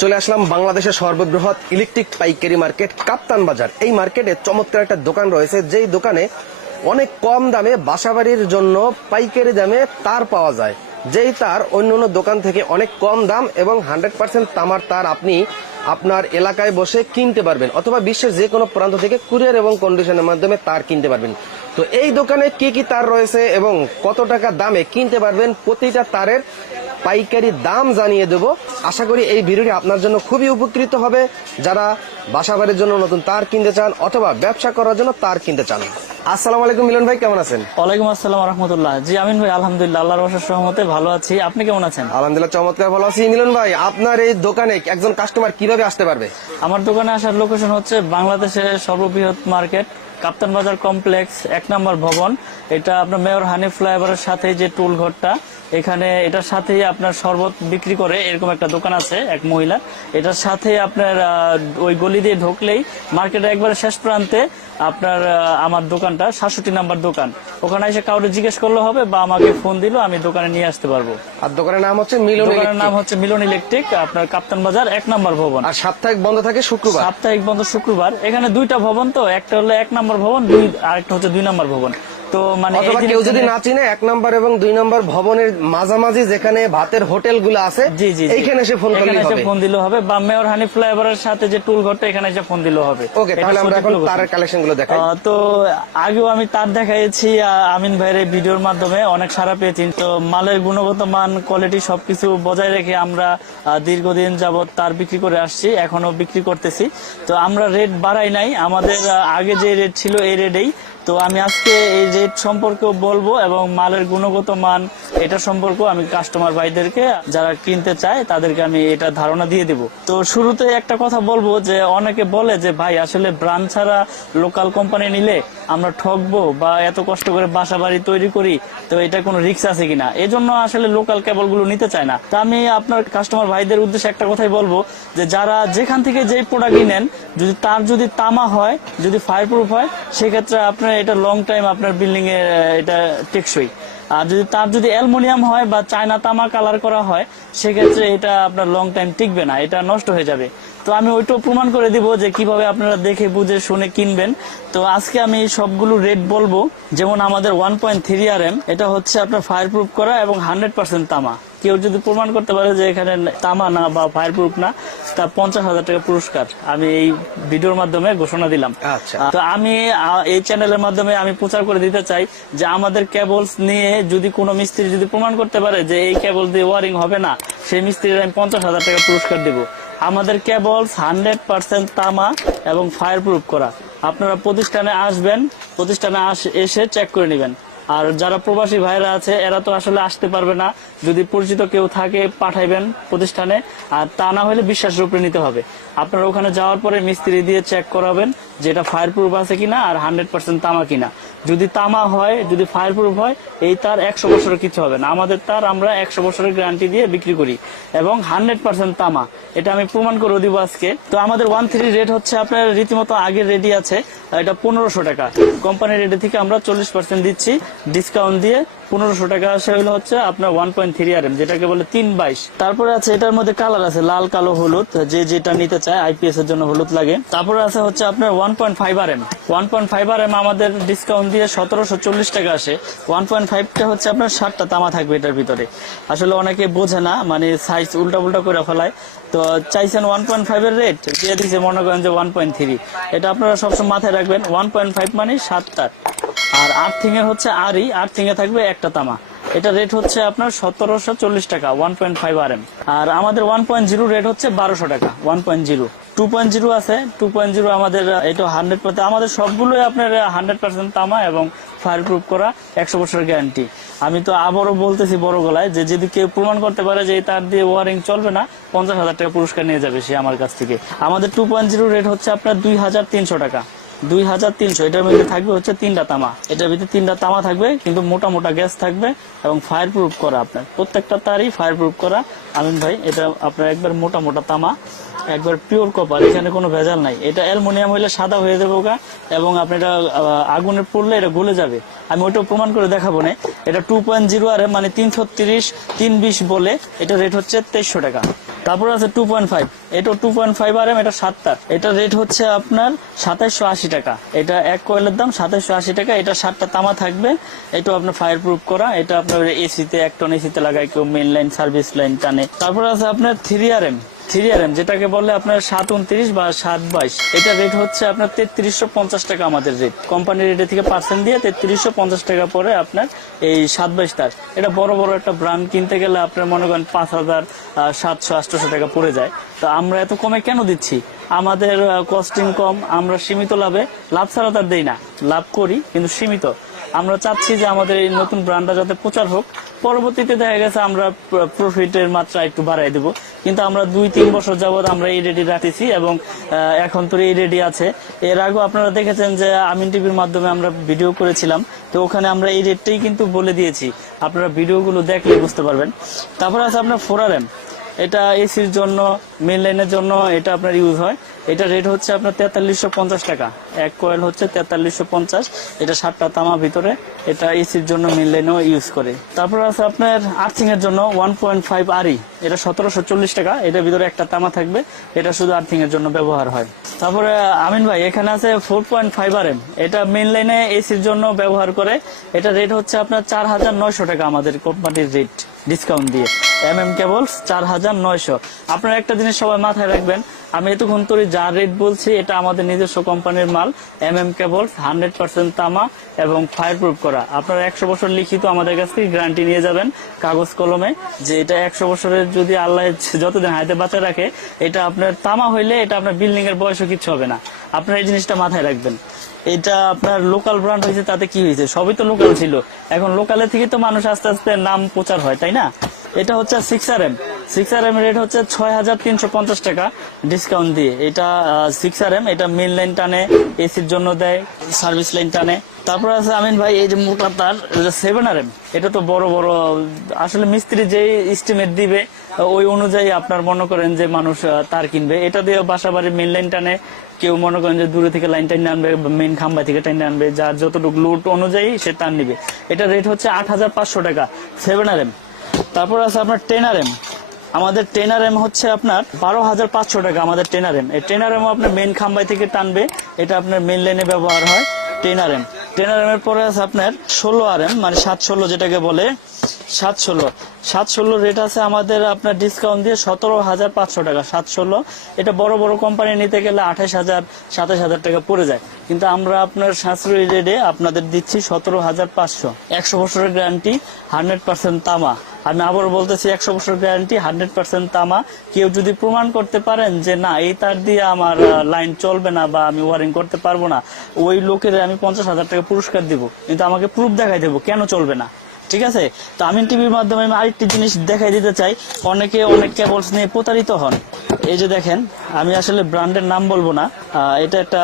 চলে আসলাম বাংলাদেশের সর্ববৃহৎ ইলেকট্রিক পাইকারি মার্কেট কাপ্তান বাজার। এই মার্কেটে চমৎকার একটা দোকান রয়েছে, যেই দোকানে অনেক কম দামে বাসাবাড়ির জন্য পাইকারি দামে তার পাওয়া যায়। যেই তার অন্য অন্য দোকান থেকে অনেক কম দাম এবং হান্ড্রেড পার্সেন্ট তামার তার আপনি আপনার এলাকায় বসে কিনতে পারবেন অথবা বিশ্বের যে কোনো প্রান্ত থেকে কুরিয়ার এবং কন্ডিশনের মাধ্যমে তার কিনতে পারবেন। তো এই দোকানে কি কি তার রয়েছে এবং কত টাকা দামে কিনতে পারবেন প্রতিটা তারের পাইকারি দাম জানিয়ে দেব। আশা করি এই ভিডিওটি আপনার জন্য খুবই উপকৃত হবে। যারা বাসাবাড়ির জন্য নতুন তার কিনতে চান অথবা ব্যবসা করার জন্য তার কিনতে চান। আসসালামু আলাইকুম মিলন ভাই কেমন আছেন? ওয়ালাইকুম আসসালাম রহমতুল্লাহ জি আমিন ভাই আলহামদুলিল্লাহ আল্লাহর অশেষ রহমতে ভালো আছি। আপনি কেমন আছেন? আলহামদুলিল্লাহ চমৎকার ভালো আছি। মিলন ভাই আপনার এই দোকানে একজন কাস্টমার কীভাবে আসতে পারবে? আমার দোকানে আসার লোকেশন হচ্ছে বাংলাদেশের সর্ববৃহৎ মার্কেট কাপ্তান বাজার কমপ্লেক্স এক নম্বর ভবন। এটা আপনার মেয়র হানি ফ্লাইওভারের সাথে যে টুল ঘরটা এখানে এটার সাথেই আপনার শরবত বিক্রি করে এরকম একটা দোকান আছে এক মহিলা। এটার সাথে আপনার ওই গলি দিয়ে ঢুকলেই মার্কেটের একবারে শেষ প্রান্তে আপনার আমার দোকানটা সাতষট্টি নাম্বার দোকান। ওখানে এসে কাউকে জিজ্ঞেস করলে হবে বা আমাকে ফোন দিল আমি দোকানে নিয়ে আসতে পারব। আর দোকানের নাম হচ্ছে মিলন দোকানের নাম হচ্ছে মিলন ইলেকট্রিক আপনার কাপ্তান বাজার এক নম্বর ভবন। আর সাপ্তাহিক বন্ধ থাকে শুক্রবার। সাপ্তাহিক বন্ধ শুক্রবার। এখানে দুইটা ভবন তো একটা হলো এক নম্বর ভবন দুই আরেকটা হচ্ছে দুই নম্বর ভবন। তো মানে অথবা কেউ যদি না চিনে এক নাম্বার এবং দুই নাম্বার ভবনের মাঝামাঝি যেখানে ভাতের হোটেলগুলো আছে জি জি। এইখানে এসে ফোন এখানে করলে হবে। ফোন দিলেও হবে বা মেয়র হানি ফ্লাইওভারের সাথে যে টুল ঘরটা এখানে এসে ফোন দিলেও হবে। ওকে তাহলে আমরা এখন। তারের কালেকশনগুলো দেখাই। তো আগেও আমি তার দেখাইছি আমিন ভাইয়ের এই ভিডিওর মাধ্যমে। অনেক সারা পেয়েছি। তো মালের গুণগত মান কোয়ালিটি সবকিছু বজায় রেখে আমরা দীর্ঘদিন যাবত তার বিক্রি করে আসছি এখনও বিক্রি করতেছি। তো আমরা রেট বাড়াই নাই। আমাদের আগে যে রেট ছিল এই রেটেই তো আমি আজকে এই রেট সম্পর্কে বলব এবং মালের গুণগত মান এটা সম্পর্কে আমি কাস্টমার ভাইদেরকে যারা কিনতে চায় তাদেরকে আমি এটা ধারণা দিয়ে দিব। তো শুরুতে একটা কথা বলব যে অনেকে বলে যে, ভাই, আসলে ব্রান্ড ছাড়া লোকাল কোম্পানি নিলে আমরা ঠকবো বা এত কষ্ট করে বাসা বাড়ি তৈরি করি, তো এটা কোনো রিস্ক আছে কিনা? এজন্য আসলে লোকাল কেবলগুলো নিতে চায় না। তা আমি আপনার কাস্টমার ভাইদের উদ্দেশ্যে একটা কথাই বলব, যে যারা যেখান থেকে যেই প্রোডাক্ট নেন যদি তার যদি তামা হয়, যদি ফায়ার প্রুফ হয়, সেক্ষেত্রে আপনার এটা লং টাইম আপনার বিল্ডিং এ এটা টেকসই। আর যদি তার যদি অ্যালুমিনিয়াম হয় বা চায়না তামা কালার করা হয়, সেক্ষেত্রে এটা আপনার লং টাইম টিকবে না, এটা নষ্ট হয়ে যাবে। তো আমি ওইটাও প্রমাণ করে দিব যে কীভাবে আপনারা দেখে বুঝে শুনে কিনবেন। তো আজকে আমি সবগুলো রেট বলব। যেমন আমাদের one point three R M এটা হচ্ছে আপনার ফায়ার প্রুফ করা এবং হান্ড্রেড পার্সেন্ট তামা। কেউ যদি প্রমাণ করতে পারে যে এখানে তামা না বা ফায়ার প্রুফ না তা পঞ্চাশ হাজার টাকা পুরস্কার। আমি এই ভিডিওর মাধ্যমে ঘোষণা দিলাম। আচ্ছা। তো আমি এই চ্যানেলের মাধ্যমে আমি প্রচার করে দিতে চাই যে আমাদের কেবলস নিয়ে যদি কোনো মিস্ত্রি যদি প্রমাণ করতে পারে যে এই কেবল দিয়ে ওয়ারিং হবে না সেই মিস্ত্রির আমি পঞ্চাশ হাজার টাকা পুরস্কার দেব। আমাদের কেবল হান্ড্রেড পার্সেন্ট তামা এবং ফায়ার প্রুফ করা। আপনারা প্রতিষ্ঠানে আসবেন, প্রতিষ্ঠানে এসে চেক করে নেবেন। আর যারা প্রবাসী ভাইরা আছে, এরা তো আসলে আসতে পারবে না। যদি পরিচিত কেউ থাকে, পাঠাইবেন প্রতিষ্ঠানে। আর তা না হলে বিশ্বাসের উপরে নিতে হবে। আপনারা ওখানে যাওয়ার পরে মিস্ত্রি দিয়ে চেক করাবেন যে এটা ফায়ার প্রুফ আছে কিনা আর হান্ড্রেড পার্সেন্ট তামা কিনা। যদি তামা হয়, যদি ফায়ার প্রুফ হয়, এই তার একশো বছরের কিছু হবে না। আমাদের তার আমরা একশো বছরের গ্যারান্টি দিয়ে বিক্রি করি এবং হান্ড্রেড পার্সেন্ট তামা। এটা আমি প্রমাণ করে দিব আজকে। তো আমাদের ওয়ান থ্রি রেট হচ্ছে আপনার রীতিমতো আগের রেডি আছে। এটা পনেরোশো টাকা। কোম্পানির রেটে থেকে আমরা চল্লিশ পার্সেন্ট দিচ্ছি। ডিসকাউন্ট দিয়ে পনেরোশো টাকা আসে সেগুলো হচ্ছে আপনার one point three R M যেটাকে বলে তিন বাইশ। তারপরে আছে, এটার মধ্যে কালার আছে, লাল, কালো, হলুদ, যে যেটা নিতে চায় আইপিএস এর জন্য হলুদ লাগে। তারপরে আছে হচ্ছে আপনার one point five R M one point five R M আমাদের ডিসকাউন্ট দিয়ে সতেরোশো চল্লিশ টাকা আসে। ওয়ান পয়েন্ট ফাইভটা হচ্ছে আপনার ষাটটা তামা থাকবে এটার ভিতরে। আসলে অনেকে বোঝে না মানে সাইজ উল্টা উল্টা করে ফেলায়। তো চাইছেন ওয়ান পয়েন্ট ফাইভ এর রেট দিয়ে দিচ্ছে মনে করেন যে ওয়ান পয়েন্ট থ্রি এটা আপনারা সবসময় মাথায় রাখবেন ওয়ান পয়েন্ট ফাইভ মানে সাতটা। আর আর্থিং এর হচ্ছে আরই আর্থিং এ থাকবে একটা তামা। এটা রেট হচ্ছে আপনার সতেরোশো চল্লিশ টাকা one point five R M আর আমাদের ওয়ান পয়েন্ট জিরো রেট হচ্ছে বারোশো টাকা one point zero two point zero আছে টু পয়েন্ট জিরো আমাদের, এটা হান্ড্রেড পার্সেন্ট আমাদের সবগুলোই আপনার হান্ড্রেড পার্সেন্ট তামা এবং ফায়ার প্রুফ করা একশো বছরের গ্যারান্টি আমি তো আবারও বলতেছি বড় গলায় যে যদি কেউ প্রমাণ করতে পারে যে তার দিয়ে ওয়ারিং চলবে না, পঞ্চাশ হাজার টাকা পুরস্কার নিয়ে যাবে সে আমার কাছ থেকে। আমাদের টু পয়েন্ট জিরো রেট হচ্ছে আপনার দুই হাজার তিনশো টাকা। দুই হাজার তিনশো। এটার মধ্যে থাকবে হচ্ছে তিনটা তামা। এটার ভিতরে তিনটা তামা থাকবে, কিন্তু মোটা মোটা গ্যাস থাকবে এবং ফায়ার প্রুফ করা আপনার। প্রত্যেকটা তারই ফায়ার প্রুফ করা। আমিন ভাই, এটা আপনার একবার মোটা মোটা তামা, একবার পিওর কপার এখানে কোনো ভেজাল নাই। এটা অ্যালুমিনিয়াম হইলে সাদা হয়ে যাবে এবং আপনি এটা আগুনে পড়লে এটা গলে যাবে। আমি ওটা প্রমাণ করে দেখাবো না। এটা টু পয়েন্ট জিরো আর মানে তিনশো তিরিশ, তিন বিশ বলে, এটা রেট হচ্ছে তেইশশো টাকা। তারপর আছে টু পয়েন্ট ফাইভ এটা two point five R M এটা সাতটা এটা রেট হচ্ছে আপনার সাতাইশশো আশি টাকা। এটা এক কয়েলের দাম সাতাইশশো আশি টাকা, এটা সাতটা তামা থাকবে। এটা আপনার ফায়ার প্রুফ করা। এটা আপনার এসিতে এক টন এসিতে লাগায় কেউ মেন লাইন সার্ভিস লাইন টানে। তারপর আছে আপনার three R M three R M, যেটাকে বলে আপনার সাত উনত্রিশ বা সাত বাইশ। এটা রেট হচ্ছে আপনার তেত্রিশশো পঞ্চাশ টাকা আমাদের রেট কোম্পানির রেটে থেকে পার্সেন্ট দিয়ে তেত্রিশশো পঞ্চাশ টাকা পরে আপনার এই সাত বাইশ তার। এটা বড় বড় একটা ব্র্যান্ড কিনতে গেলে আপনার মনে করেন পাঁচ হাজার সাতশো, আটশোশো টাকা পড়ে যায়। তো আমরা এত কমে কেন দিচ্ছি? আমাদের কস্টিং কম, আমরা সীমিত লাভে, লাভ ছাড়া তার দেই না। লাভ করি, কিন্তু সীমিত। আমরা চাচ্ছি যে আমাদের এই নতুন ব্র্যান্ডটা যাতে প্রচার হোক। পরবর্তীতে দেখা গেছে আমরা প্রফিটের মাত্রা একটু বাড়াই দেব। কিন্তু আমরা দুই, তিন বছর যাবৎ আমরা এই রেডি রাখতেছি এবং এখন তো এই রেডি আছে। এর আগেও আপনারা দেখেছেন যে আমিন টিভির মাধ্যমে আমরা ভিডিও করেছিলাম। তো ওখানে আমরা এই রেটটাই কিন্তু বলে দিয়েছি। আপনারা ভিডিওগুলো দেখলে বুঝতে পারবেন। তারপর আছে আপনার ফোরার এম। এটা এসির জন্য মেন লাইনের জন্য এটা আপনার ইউজ হয়। এটা রেট হচ্ছে আপনার তেতাল্লিশশো পঞ্চাশ টাকা। এক কয়েল হচ্ছে তেতাল্লিশশো পঞ্চাশ। এটা সাতটা তামা ভিতরে। এটা এসির জন্য মেন লাইনেও ইউজ করে। তারপর আছে আপনার আর্থিং এর জন্য ওয়ান পয়েন্ট ফাইভ আরই এটা সতেরোশো চল্লিশ টাকা। এটার ভিতরে একটা তামা থাকবে। এটা শুধু আর্থিং এর জন্য ব্যবহার হয়। তারপরে, আমিন ভাই, এখানে আছে four point five R M এটা মেন লাইনে এসির জন্য ব্যবহার করে। এটা রেট হচ্ছে আপনার চার হাজার নয়শো টাকা আমাদের কোম্পানির রেট ডিসকাউন্ট দিয়ে। এম এম কেবলস চার হাজার নয়শো। আপনারা একটা জিনিস সবাই মাথায় রাখবেন, আমি এতক্ষণ ধরে যা রেট বলছি, এটা আমাদের নিজস্ব কোম্পানির মাল M M cables hundred percent তামা এবং ফায়ার প্রুফ করা। আপনারা একশো বছর লিখিত আমাদের কাছ থেকে গ্যারান্টি নিয়ে যাবেন কাগজ কলমে, যে এটা একশো বছরের যদি আল্লাহ যতদিন হাতে বাঁচা রাখে, এটা আপনার তামা হইলে এটা আপনার বিল্ডিং এর বয়সও কিছু হবে না। আপনারা এই জিনিসটা মাথায় রাখবেন। এটা আপনার লোকাল ব্র্যান্ড হয়েছে, তাতে কি হয়েছে? সবই তো লোকাল ছিল। এখন লোকালের থেকে তো মানুষ আস্তে আস্তে নাম প্রচার হয়, তাই না? এটা হচ্ছে six R M six R M rate হচ্ছে ছয় হাজার তিনশো পঞ্চাশ টাকা ডিসকাউন্ট দিয়ে। এটা সিক্স আর এম এটা মেন লাইন টানে এসির জন্য দেয় সার্ভিস লাইন টানে। তারপর আছে আমিন ভাই, এই যে মোটা তার সেভেন আর এম এটা তো বড় বড়, আসলে মিস্ত্রি যে এস্টিমেট দিবে, ওই অনুযায়ী আপনার মনে করেন যে মানুষ তার কিনবে। এটা দিয়ে বাসা বাড়ির মেন লাইন টানে। কেউ মনে করেন যে দূরে থেকে লাইন টাইন আনবে মেন খাম্বা থেকে টাইনে আনবে, যার যতটুকু লোড অনুযায়ী সে তার নিবে। এটা রেট হচ্ছে আট হাজার পাঁচশো টাকা সেভেন আর এম তারপর আছে আপনার টেন আর এম আমাদের টেনার এম হচ্ছে আপনার বারো হাজার পাঁচশো টাকা, আমাদের টেনার এম এই টেনার এম আপনার মেন খাম্বাই থেকে টানবে, এটা আপনার মেন লাইনে ব্যবহার হয় টেনার এম টেনার এম এর পরে আছে আপনার ষোলো আর এম মানে সাত ষোলো যেটাকে বলে সাত ষোলো সাত ষোলো রেট আছে আমাদের আপনার ডিসকাউন্ট দিয়ে সতেরো হাজার পাঁচশো টাকা সাত ষোলো এটা বড় বড় কোম্পানি নিতে গেলে আঠাশ হাজার, সাতাশ হাজার টাকা পড়ে যায়। কিন্তু আমরা আপনার সাশ্রয়ী রেটে আপনাদের দিচ্ছি সতেরো হাজার পাঁচশো। একশো বছরের গ্যারান্টি হান্ড্রেড পার্সেন্ট তামা। আমি আবার বলতেছি, একশো বছর গ্যারান্টি হান্ড্রেড পার্সেন্ট তামা। কেউ যদি প্রমাণ করতে পারেন যে না, এই তার দিয়ে আমার লাইন চলবে না বা আমি ওয়ারিং করতে পারব না, ওই লোকের আমি পঞ্চাশ হাজার টাকা পুরস্কার দিব। কিন্তু আমাকে প্রুফ দেখাই দেবো, কেন চলবে না? ঠিক আছে? তো আমিন টিভির মাধ্যমে আমি আরেকটি জিনিস দেখাই দিতে চাই। অনেকে অনেক কেবলস নিয়ে প্রতারিত হন। এই যে দেখেন, আমি আসলে ব্র্যান্ডের নাম বলব না। এটা একটা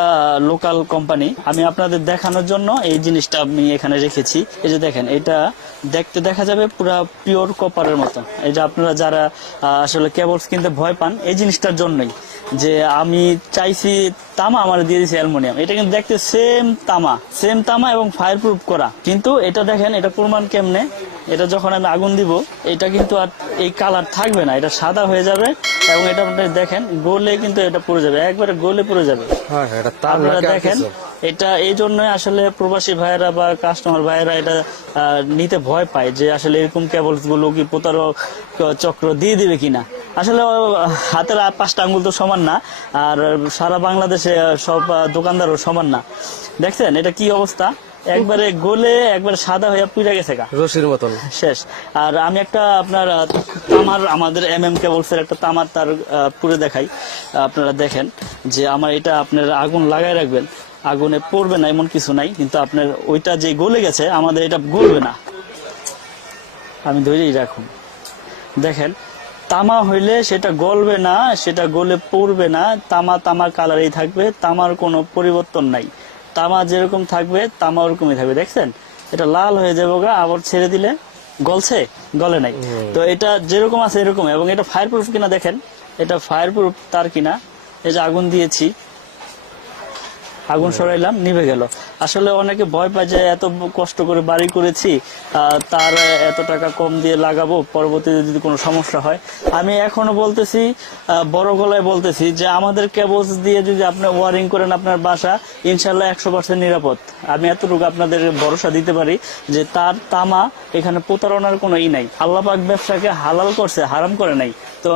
লোকাল কোম্পানি আমি আপনাদের দেখানোর জন্য এই জিনিসটা আমি এখানে রেখেছি। এই যে দেখেন, এটা দেখতে দেখা যাবে পুরা পিওর কপারের মতো। এই যে আপনারা যারা আসলে কেবলস কিনতে ভয় পান, এই জিনিসটার জন্যই। যে আমি চাইছি তামা আমার দিয়ে দিয়েছি অ্যালুমিনিয়াম। এটা কিন্তু দেখতে সেম তামা সেম তামা এবং ফায়ার প্রুফ করা। কিন্তু এটা দেখেন এটা প্রমাণ কেমনে? এটা যখন আমি আগুন দিব এটা কিন্তু আর এই কালার থাকবে না এটা সাদা হয়ে যাবে এবং এটা আপনি দেখেন গোলে কিন্তু এটা পড়ে যাবে একবারে গোলে পড়ে যাবে। হ্যাঁ হ্যাঁ, আপনারা দেখেন এটা এই জন্যই আসলে প্রবাসী ভাইয়েরা বা কাস্টমার ভাইয়েরা এটা আহ, নিতে ভয় পায় যে আসলে এরকম কেবলসগুলো কি প্রতারক চক্র দিয়ে দিবে কিনা। আসলে হাতের পাঁচটা আঙ্গুল তো সমান না আর সারা বাংলাদেশে সব দোকানদারও সমান না। দেখছেন এটা কি অবস্থা? একবারে গোলে একবারে সাদা হয়ে পুড়ে গেছে গা। রশির মতন। শেষ। আর আমি একটা আপনার তামার আমাদের এম এম কেবলসের একটা তামার তার পুরে দেখাই। আপনারা দেখেন যে আমার এটা আপনার আগুন লাগাই রাখবেন। আগুনে পড়বে না এমন কিছু নাই। কিন্তু আপনার ওইটা যে গলে গেছে আমাদের এটা গলবে না। আমি ধরেই রাখুন। দেখেন তামা হইলে সেটা গলবে না সেটা গলে পড়বে না তামা তামা কালারেই থাকবে তামার কোনো পরিবর্তন নাই। তামা যেরকম থাকবে তামা ওরকমই থাকবে দেখছেন? এটা লাল হয়ে যাবে গা আবার ছেড়ে দিলে গলছে গলে নাই। তো এটা যেরকম আছে এরকম এবং এটা ফায়ার প্রুফ কিনা দেখেন এটা ফায়ার প্রুফ তার কিনা এই যে আগুন দিয়েছি আগুন সরাইলাম নিভে গেল। আসলে অনেকে ভয় পায় যে এত কষ্ট করে বাড়ি করেছি তার এত টাকা কম দিয়ে লাগাবো, পরবর্তীতে যদি কোনো সমস্যা হয়। আমি এখনও বলতেছি বড় গলায় বলতেছি যে আমাদের কেবলস দিয়ে যদি আপনি ওয়ারিং করেন আপনার বাসা ইনশাল্লাহ একশো পার্সেন্ট নিরাপদ। আমি এতটুকু আপনাদের ভরসা দিতে পারি যে তার তামা এখানে প্রতারণার কোনো ই নাই। আল্লাহ পাক ব্যবসাকে হালাল করছে, হারাম করে নাই। তো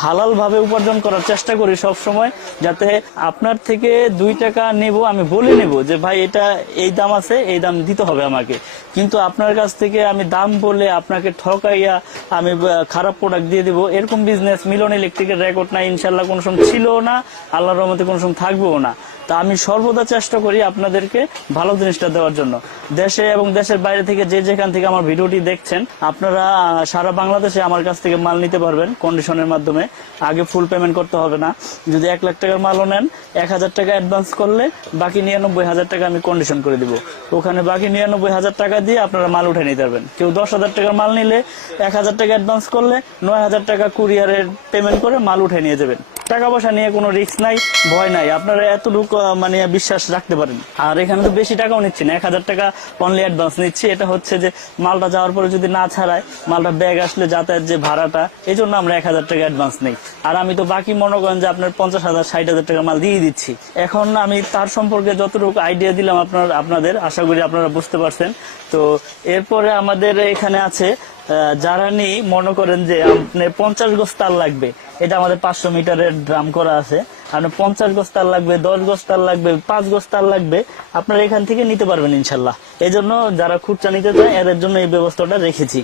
হালাল ভাবে উপার্জন করার চেষ্টা করি সব সময় যাতে আপনার থেকে দুই টাকা নেব, আমি বলে নেব যে, ভাই, এটা এই দাম আছে, এই দাম দিতে হবে আমাকে। কিন্তু আপনার কাছ থেকে আমি দাম বলে আপনাকে ঠকাইয়া আমি খারাপ প্রোডাক্ট দিয়ে দিব, এরকম বিজনেস মিলন ইলেকট্রিকের রেকর্ড না ইনশাল্লাহ কোনো সময় ছিল না, আল্লাহর রহমতে কোনো সময় থাকবেও না। তা আমি সর্বদা চেষ্টা করি আপনাদেরকে ভালো জিনিসটা দেওয়ার জন্য। দেশে এবং দেশের বাইরে থেকে যে যেখান থেকে আমার ভিডিওটি দেখছেন, আপনারা সারা বাংলাদেশে আমার কাছ থেকে মাল নিতে পারবেন কন্ডিশনের মাধ্যমে। আগে ফুল পেমেন্ট করতে হবে না। যদি এক লাখ টাকার মালও নেন, এক হাজার টাকা অ্যাডভান্স করলে বাকি নিরানব্বই হাজার টাকা আমি কন্ডিশন করে দিব। ওখানে বাকি নিরানব্বই হাজার টাকা দিয়ে আপনারা মাল উঠে নিতে পারবেন। কেউ দশ হাজার টাকার মাল নিলে এক হাজার টাকা অ্যাডভান্স করলে নয় হাজার টাকা কুরিয়ারের পেমেন্ট করে মাল উঠে নিয়ে যাবেন। টাকা পয়সা নিয়ে কোনো রিস্ক নাই, ভয় নাই। আপনারা এতটুকু মানে বিশ্বাস রাখতে পারেন। আর এখানে তো বেশি টাকাও নিচ্ছি না, এক হাজার টাকা অনলি অ্যাডভান্স নিচ্ছি। এটা হচ্ছে যে মালটা যাওয়ার পরে যদি না ছাড়ায়, মালটা ব্যাগ আসলে যাতায়াত যে ভাড়াটা এই জন্য আমরা এক হাজার টাকা অ্যাডভান্স নেই। আর আমি তো বাকি মনে করেন যে আপনার পঞ্চাশ হাজার, ষাট হাজার টাকা মাল দিয়ে দিচ্ছি। এখন আমি তার সম্পর্কে যতটুকু আইডিয়া দিলাম আপনার, আপনাদের, আশা করি আপনারা বুঝতে পারছেন। তো এরপরে আমাদের এখানে আছে যারা নেই, মনে করেন যে আপনার পঞ্চাশ গোছ তার লাগবে। এটা আমাদের পাঁচশো মিটারের ড্রাম করা আছে। আপনার পঞ্চাশ গোছ তার লাগবে, দশ গোছ তার লাগবে, পাঁচ গোছ তার লাগবে, আপনারা এখান থেকে নিতে পারবেন ইনশাল্লাহ। এই জন্য যারা খুচরা নিতে চায়, এদের জন্য এই ব্যবস্থাটা রেখেছি।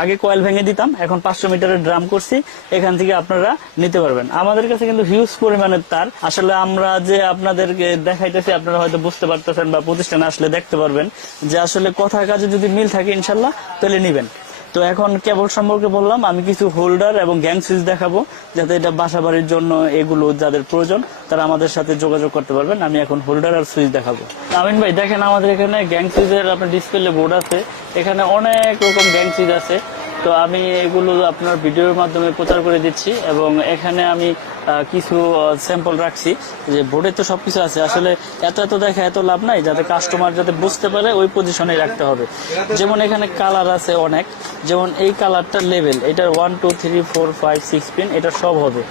আগে কয়েল ভেঙে দিতাম, এখন পাঁচশো মিটারের ড্রাম করছি, এখান থেকে আপনারা নিতে পারবেন। আমাদের কাছে কিন্তু হিউজ পরিমাণের তার। আসলে আমরা যে আপনাদেরকে দেখাইতেছি, আপনারা হয়তো বুঝতে পারতেছেন বা প্রতিষ্ঠানে আসলে দেখতে পারবেন যে আসলে কথার কাজে যদি মিল থাকে ইনশাল্লাহ, তাহলে নিবেন। তো এখন কেবল সম্পর্কে বললাম, আমি কিছু হোল্ডার এবং গ্যাং সুইচ দেখাবো, যাতে এটা বাসা বাড়ির জন্য এগুলো যাদের প্রয়োজন, তারা আমাদের সাথে যোগাযোগ করতে পারবেন। আমি এখন হোল্ডার আর সুইচ দেখাবো। আমিন ভাই, দেখেন আমাদের এখানে গ্যাং সুইচের আপনার ডিসপ্লে বোর্ড আছে। এখানে অনেক রকম গ্যাং সুইচ আছে। তো আমি এগুলো আপনার ভিডিওর মাধ্যমে প্রচার করে দিচ্ছি এবং এখানে আমি কিছু স্যাম্পল রাখছি যে বোর্ডে তো সবকিছু আছে। আসলে এত এত দেখা এত লাভ নাই, যাতে কাস্টমার যাতে বুঝতে পারে ওই পজিশনে রাখতে হবে। যেমন এখানে কালার আছে অনেক, যেমন এই কালারটা লেভেল এটার one two three four five six pin এটা সব হবে।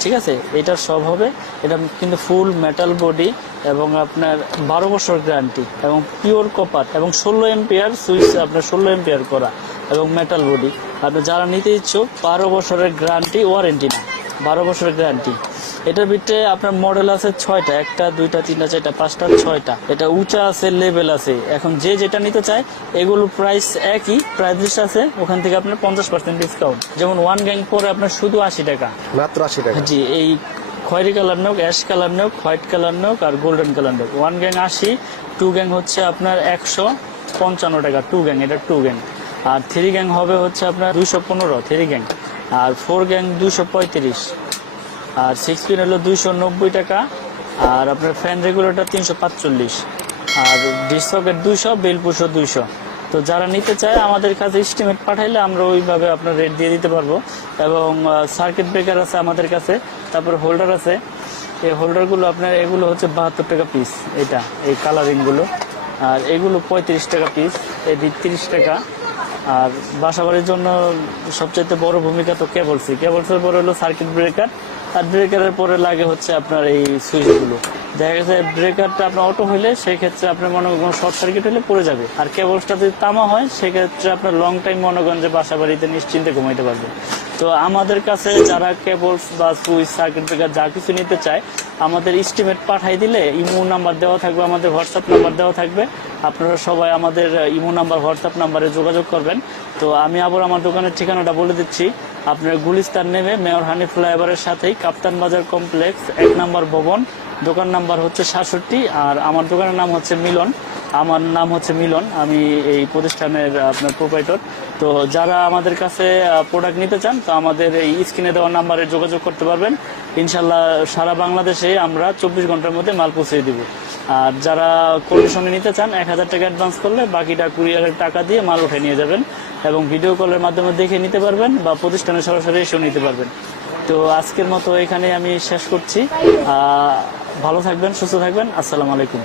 ঠিক আছে? এটা সব হবে, এটা কিন্তু ফুল মেটাল বডি এবং আপনার বারো বছর গ্যারান্টি এবং পিওর কপার এবং ষোলো এম্পিয়ার সুইচ আপনার ষোলো এম্পিয়ার করা এবং মেটাল বডি আপনি যারা নিতে ইচ্ছুক বারো বছরের গ্যারান্টি ওয়ারেন্টি না বারো বছরের গ্যারান্টি এটার ভিতরে আপনার মডেল আছে ছয়টা একটা দুইটা তিনটা চারটা পাঁচটা ছয়টা। এটা উঁচা আছে লেভেল আছে। এখন যে যেটা নিতে চায় এগুলো প্রাইস একই প্রাইস আছে ওখান থেকে আপনার পঞ্চাশ পার্সেন্ট ডিসকাউন্ট যেমন ওয়ান গ্যাং পরে আপনার শুধু আশি টাকা। মাত্র আশি টাকা। জি এই খয়েরি কালার নোক অ্যাশ কালার নোক হোয়াইট কালার নোক আর গোল্ডেন কালার নোক ওয়ান গ্যাং আশি, টু গ্যাং হচ্ছে আপনার একশো পঞ্চান্ন টাকা, টু গ্যাং, এটা টু গ্যাং। আর থ্রি গ্যাং হবে হচ্ছে আপনার দুশো পনেরো, থ্রি গ্যাং। আর ফোর গ্যাং দুশো পঁয়ত্রিশ। আর সিক্স পিন হলো দুইশো নব্বই টাকা, আর আপনার ফ্যান রেগুলেটর তিনশো পাঁচচল্লিশ। আর ডিশ দুশো বেলপুশো দুইশো। তো যারা নিতে চায়, আমাদের কাছে এস্টিমেট পাঠাইলে আমরা ওইভাবে আপনার রেট দিয়ে দিতে পারব। এবং সার্কিট ব্রেকার আছে আমাদের কাছে, তারপর হোল্ডার আছে। এই হোল্ডারগুলো আপনার, এগুলো হচ্ছে বাহাত্তর টাকা পিস এটা, এই কালারিংগুলো আর এগুলো পঁয়ত্রিশ টাকা পিস এই তিরিশ টাকা। আর বাসাবাড়ির জন্য সবচেয়ে বড় ভূমিকা তো কেবলসি কেবলসের পরে হলো সার্কিট ব্রেকার আর ব্রেকারের পরে লাগে হচ্ছে আপনার এই সুইচগুলো দেখা গেছে ব্রেকারটা আপনার অটো হইলে সেই ক্ষেত্রে আপনার মনে করেন শর্ট সার্কিট হলে পড়ে যাবে। আর কেবলসটা যদি তামা হয়, সেক্ষেত্রে আপনার লং টাইম মনে করেন যে বাসা বাড়িতে নিশ্চিন্তে ঘুমাইতে পারবে। তো আমাদের কাছে যারা কেবলস বা সুইচ সার্কিট ব্রেকার যা কিছু নিতে চায়, আমাদের ইস্টিমেট পাঠাই দিলে ইমো নাম্বার দেওয়া থাকবে, আমাদের হোয়াটসঅ্যাপ নাম্বার দেওয়া থাকবে। আপনারা সবাই আমাদের ইমো নাম্বার হোয়াটসঅ্যাপ নাম্বারে যোগাযোগ করবেন। তো আমি আবার আমার দোকানের ঠিকানাটা বলে দিচ্ছি। আপনার গুলিস্তান নেমে মেয়র হানি ফ্লাইওভারের সাথেই কাপ্তান বাজার কমপ্লেক্স, এক নম্বর ভবন। দোকান নাম্বার হচ্ছে সাতষট্টি আর আমার দোকানের নাম হচ্ছে মিলন। আমার নাম হচ্ছে মিলন, আমি এই প্রতিষ্ঠানের আপনার প্রোপাইটর তো যারা আমাদের কাছে প্রোডাক্ট নিতে চান, তো আমাদের এই স্ক্রিনে দেওয়া নাম্বারে যোগাযোগ করতে পারবেন। ইনশাল্লাহ সারা বাংলাদেশে আমরা চব্বিশ ঘণ্টার মধ্যে মাল পৌঁছে দিব। আর যারা কন্ডিশনে নিতে চান, এক হাজার টাকা অ্যাডভান্স করলে বাকিটা কুরিয়ারের টাকা দিয়ে মাল উঠে নিয়ে যাবেন। এবং ভিডিও কলের মাধ্যমে দেখে নিতে পারবেন বা প্রতিষ্ঠানে সরাসরি এসেও নিতে পারবেন। তো আজকের মতো এখানে আমি শেষ করছি। ভালো থাকবেন, সুস্থ থাকবেন। আসসালামু আলাইকুম।